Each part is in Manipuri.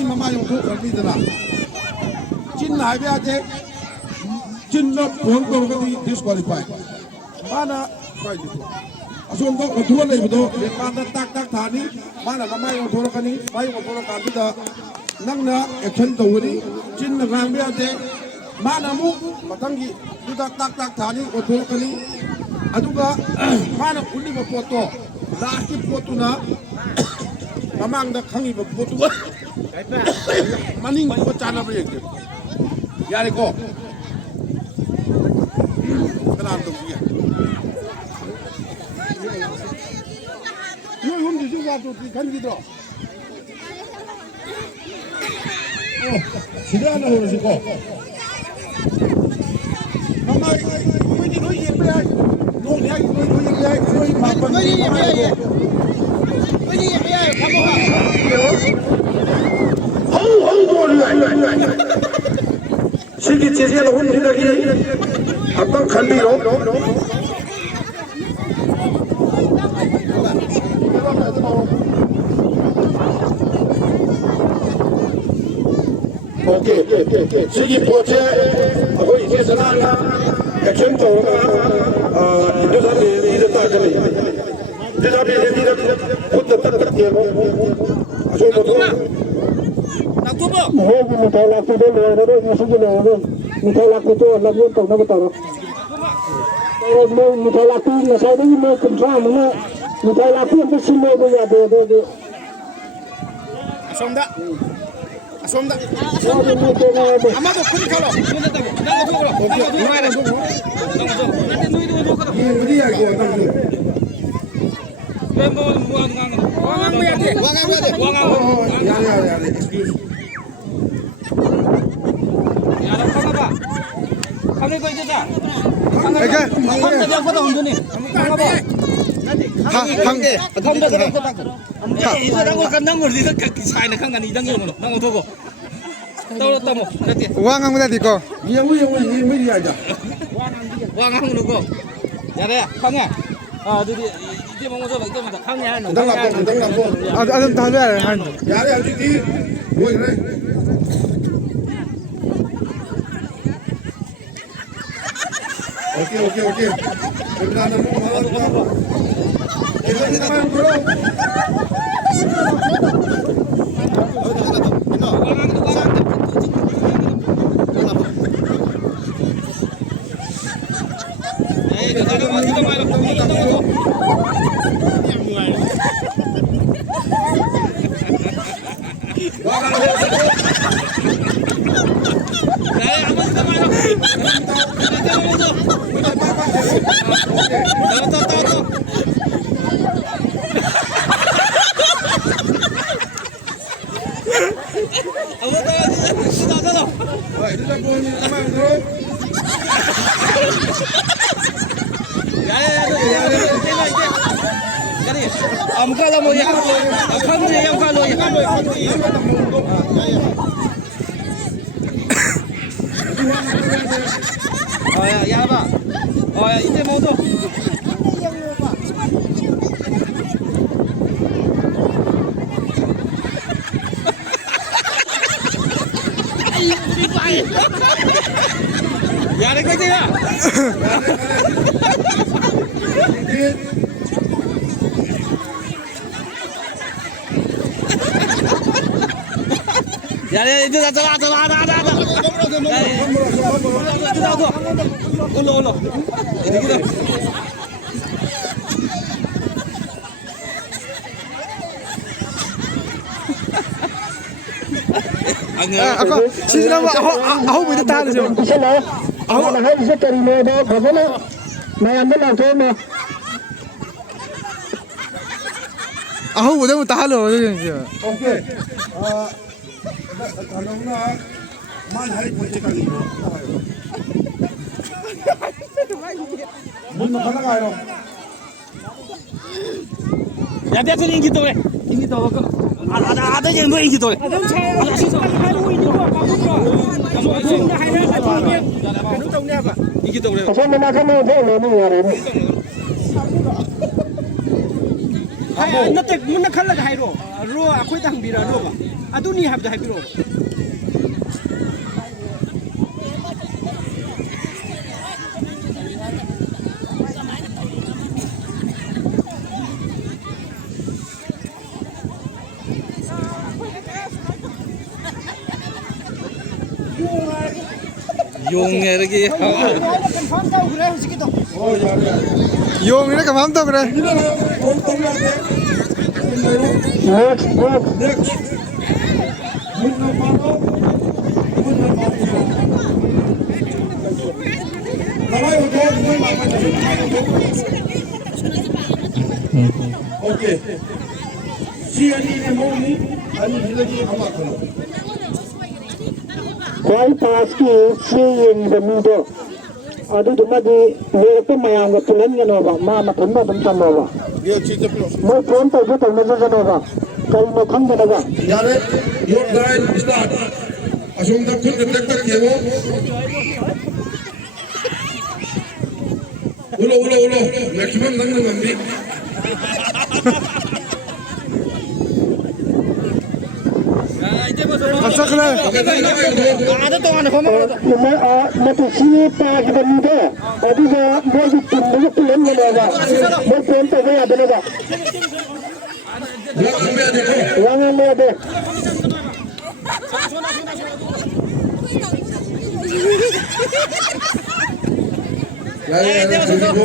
mama yung thuk kan bidana chin hai be ate chin no phone tor ka di disqualify mana kai di asom do thua nei do le pa tak tak thani mana mama yung thor ka ni mai yung thor ka da nang na action to ni chin na rang be ate mana mu matangi du tak tak thani o thor ka ni aduga mana uli ba poto last poto na mamang da khangi ba poto maning ko chana ba yek yare ko kana to biya yo hum di wa to kan gi do oh sida na ho si ko mama ko ni roi ye ba no ni ai roi ye ba roi ma pa roi ye ba roi ye ba ka mo ha 시기 제시한 혼리다기 한방 간비로 오케이 시기 보체 하고 이제 전화가 액션도가 인도산이 이랬다 그래 대답이 이랬다 혼자 딱딱해요 아주 Hobi mitai laku tu leher tu, nasi je leher tu. Mitai laku tu lagi yang tahu nak tahu. Kalau mitai laku nasi tu ni kumsah mana? Mitai laku yang bersih tu ya de. Asom dah. Amat tu kuni kalau. Nak tu kalau. Mana tu? Ini aku nak tu. Ya. Excuse. Kami ko ito ta. Kami ko ito ni. Ito lang ko kandang mo dito kakisay na kang ganidang yun no. Nang uto ko. Tawo mo. Dati. Wangang mo dati ko. Yang ini aja. Wangang mo ko. Yare, kanga. Jadi dia mau masuk itu mata kangnya anu. Tentang lapor. Ada tahu ya kan. Ya jadi boleh. Oke. Benar mau. Kita main bro. Muka lah mau yang akan dia yang kalau yang oh ya apa oh ya ini mau tu ya ada kerja ya Ya itu dah ada. Kita tu. Ulo. Ini kita. Ako, sila ba ako mo tahan siya. Ako na hay sa karino do, kabala. Mayaman na to mo. Ako mo tahan lo. Okay. Kalau nak mana hari pun cakap ni. Mun nak nak ayo. Ya dia tu ingin tu le. Ingin tu aku. Ada yang tu ingin tu le. Ada saya. Ada sih. Hai lu ini kau kamu tu. Kamu tu dah hai dah tu ni. Kamu tahu ni apa? Ingin tu le. Saya nak kamu tu ni hari ni. Hai, nanti mun nak kalah hai ro. Ro aku dah bira ro ba. ꯑꯗꯨꯅꯤ ꯍꯥꯏꯕꯗꯣ ꯍꯥꯏꯕꯤꯔꯛꯑꯣ 용해르기 컨펌 tawgre hujikito 용이네 그만 또 그래 오케이. 시연이네 몸이 아니 빌려주고 가만 둬. Kuai paski siyin demido. Adu dumadi lepe mayang pulen ganova ma matunna dumsanova. 이거 진짜 필요 없어. Mo phone to jo tawna janova. Kai no khang ganova. 야래 your line start. 아송다 군 렉딱 개고. 울어. 맥시멈 당는 건비. 아싸 그래 ada tongan homa Matu siye pas demido. Adu ga mo ju tunna pulen ganova. Mo phone to ga ganova. 야 건배야 돼. Yang me ade. 야래 그리고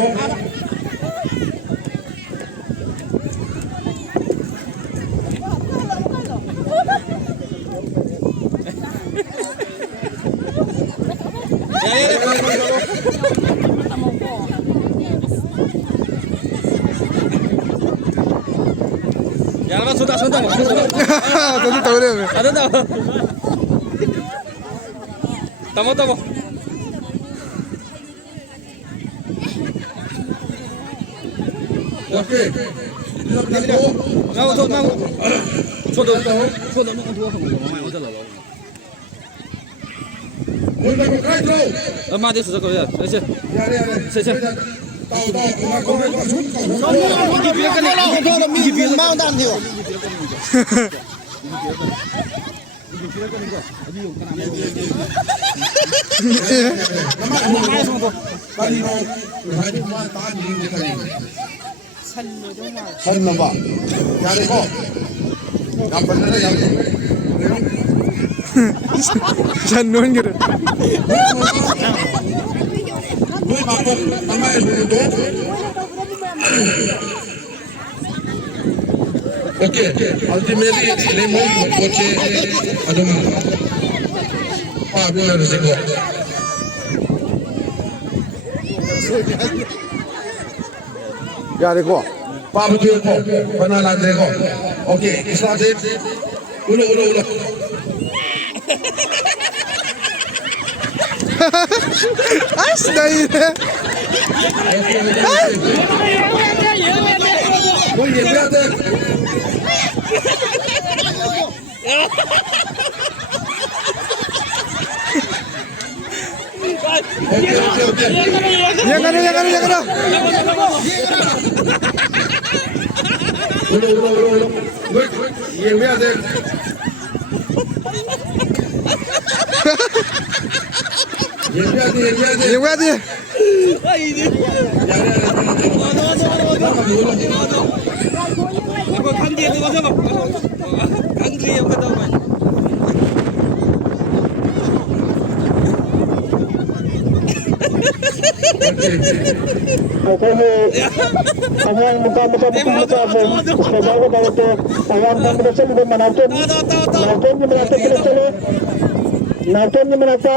Ya lah sudah mau. 저도 또 그래 Ada tahu. Tamo. 오케이. Mau. Sudah mau dua kamu mau aja lah. 온다고 가이드로. Mati sudah kau ya. Ayo. 야래. 그만 건배 손 Gigi biar mau dan dia. 빨리 너 하지만 다 이긴 게 산노 봐. 야래 거. 야 빨리 야. 잔노인 그래 왜 막고 남아에 보는도? 오케이. ultimately 레몬 코치 아좀 파비를 쓰고. 야래고 पाप जो को बना ला देखो ओके स्टार्ट उलो 아이씨 나 이래 कोई ये क्या दे ओके 얘가라 उलो ये क्या दे ये क्या दे 얘가 Aku kan dia tu macam apa? Kan dia yang kata apa? Ang muka sebagai dari itu ayam yang berasal dari Manatun yang merasa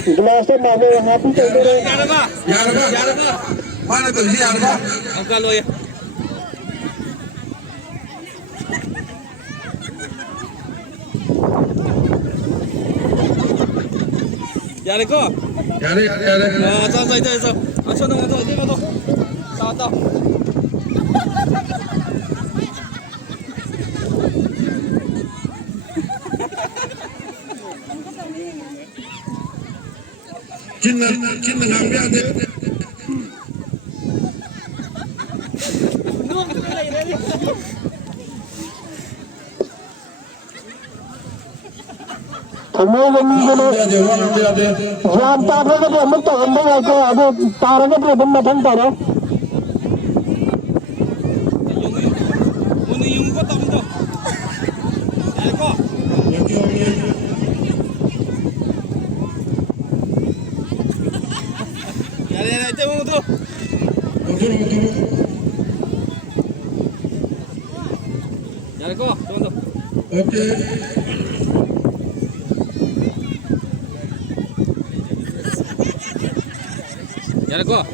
gelasnya mana yang api cendera यारबा mana tuh यारबा Angkat lo ya. Ya래 ko. यारे Zo. Asal nang zo, dia to. Ta. 진나 ngambil deh ꯊꯝꯃꯣꯏꯒ ꯃꯤꯒꯅ ꯒ꯭ꯌꯥꯟ ꯇꯥꯗ꯭ꯔꯒꯗꯤ ꯑꯃꯨꯛ ꯇꯧꯍꯟꯕ ꯌꯥꯏꯀꯣ ꯑꯗꯨ ꯇꯥꯔꯒꯗꯤ ꯑꯗꯨꯝ ꯃꯊꯪ ꯇꯧꯔꯣ 오늘 이거 따분다. 이거. 야야야 때문에 또. 야 이거 또. 오케이. 야 이거.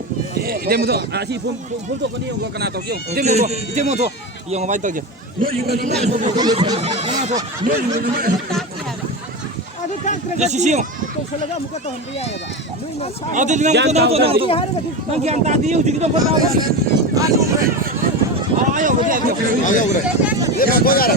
이때부터 아시 본도 거니 이거 하나 더 끼워. 이때부터 이거 많이 떠져. 야 시시요. 어디 난 그냥 다 뒤에 우지기도 못 나와. 아요 그래. 아요 그래. 얘가 뭐야라.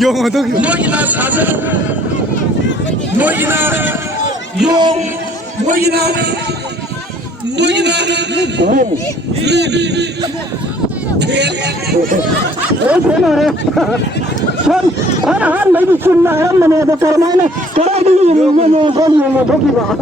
영어 덕이 너희나 사서 너희나 용 너희나 한 mấy cái chân này em mà nè tôi cái máy này cái này đi nhìn nó có gì mà có gì mà